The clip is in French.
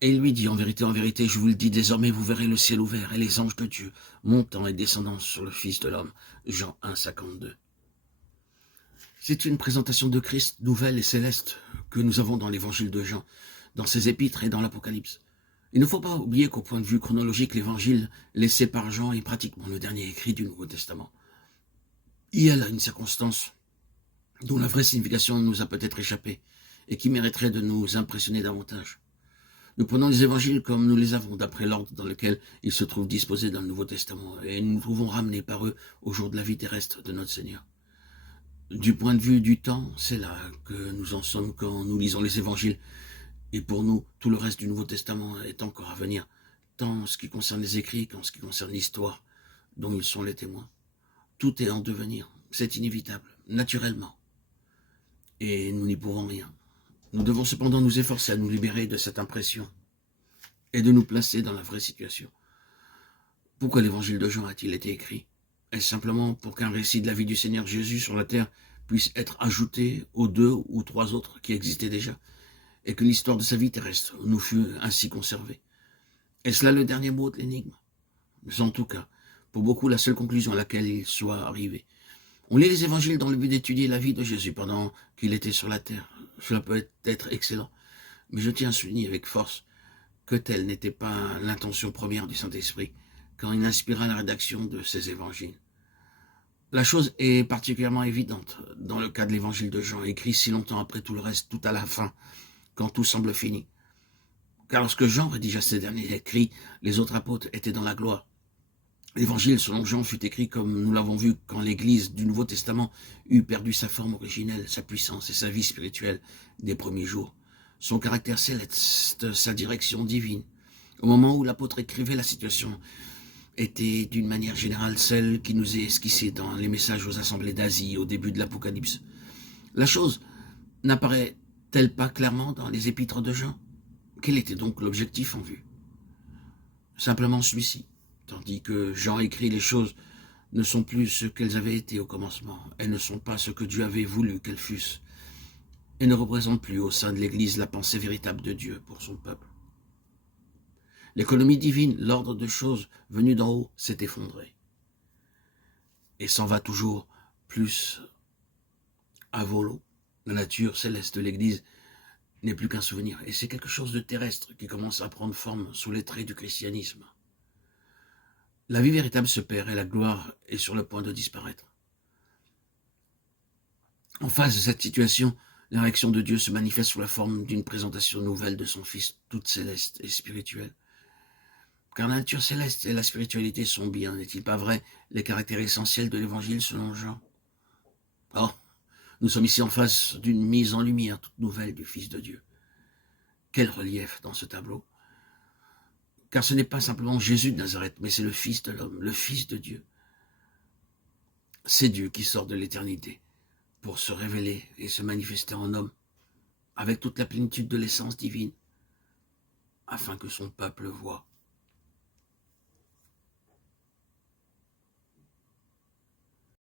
Et il lui dit, en vérité, je vous le dis, désormais vous verrez le ciel ouvert et les anges de Dieu montant et descendant sur le Fils de l'homme. Jean 1, 52. C'est une présentation de Christ nouvelle et céleste que nous avons dans l'évangile de Jean, dans ses épîtres et dans l'Apocalypse. Il ne faut pas oublier qu'au point de vue chronologique, l'évangile laissé par Jean est pratiquement le dernier écrit du Nouveau Testament. Il y a là une circonstance dont la vraie signification nous a peut-être échappé et qui mériterait de nous impressionner davantage. Nous prenons les évangiles comme nous les avons, d'après l'ordre dans lequel ils se trouvent disposés dans le Nouveau Testament, et nous nous trouvons ramenés par eux au jour de la vie terrestre de notre Seigneur. Du point de vue du temps, c'est là que nous en sommes quand nous lisons les évangiles, et pour nous, tout le reste du Nouveau Testament est encore à venir, tant en ce qui concerne les écrits qu'en ce qui concerne l'histoire, dont ils sont les témoins. Tout est en devenir, c'est inévitable, naturellement, et nous n'y pouvons rien. Nous devons cependant nous efforcer à nous libérer de cette impression et de nous placer dans la vraie situation. Pourquoi l'évangile de Jean a-t-il été écrit? Est-ce simplement pour qu'un récit de la vie du Seigneur Jésus sur la terre puisse être ajouté aux 2 ou 3 autres qui existaient déjà, et que l'histoire de sa vie terrestre nous fût ainsi conservée? Est-ce là le dernier mot de l'énigme? Mais en tout cas, pour beaucoup, la seule conclusion à laquelle il soit arrivé. On lit les évangiles dans le but d'étudier la vie de Jésus pendant qu'il était sur la terre. Cela peut être excellent, mais je tiens à souligner avec force que telle n'était pas l'intention première du Saint-Esprit quand il inspira la rédaction de ces évangiles. La chose est particulièrement évidente dans le cas de l'évangile de Jean, écrit si longtemps après tout le reste, tout à la fin, quand tout semble fini. Car lorsque Jean rédigea ces derniers écrits, les autres apôtres étaient dans la gloire. L'évangile selon Jean fut écrit comme nous l'avons vu quand l'Église du Nouveau Testament eut perdu sa forme originelle, sa puissance et sa vie spirituelle des premiers jours, son caractère céleste, sa direction divine. Au moment où l'apôtre écrivait, la situation était d'une manière générale celle qui nous est esquissée dans les messages aux assemblées d'Asie au début de l'Apocalypse. La chose n'apparaît-elle pas clairement dans les épîtres de Jean? Quel était donc l'objectif en vue? Simplement celui-ci. Tandis que Jean écrit, les choses ne sont plus ce qu'elles avaient été au commencement. Elles ne sont pas ce que Dieu avait voulu qu'elles fussent. Et ne représentent plus au sein de l'Église la pensée véritable de Dieu pour son peuple. L'économie divine, l'ordre de choses venu d'en haut, s'est effondré. Et s'en va toujours plus à volo. La nature céleste de l'Église n'est plus qu'un souvenir. Et c'est quelque chose de terrestre qui commence à prendre forme sous les traits du christianisme. La vie véritable se perd et la gloire est sur le point de disparaître. En face de cette situation, la réaction de Dieu se manifeste sous la forme d'une présentation nouvelle de son Fils, toute céleste et spirituelle. Car la nature céleste et la spiritualité sont bien, n'est-il pas vrai, les caractères essentiels de l'Évangile selon Jean? Or, nous sommes ici en face d'une mise en lumière toute nouvelle du Fils de Dieu. Quel relief dans ce tableau! Car ce n'est pas simplement Jésus de Nazareth, mais c'est le Fils de l'homme, le Fils de Dieu. C'est Dieu qui sort de l'éternité pour se révéler et se manifester en homme, avec toute la plénitude de l'essence divine, afin que son peuple voie.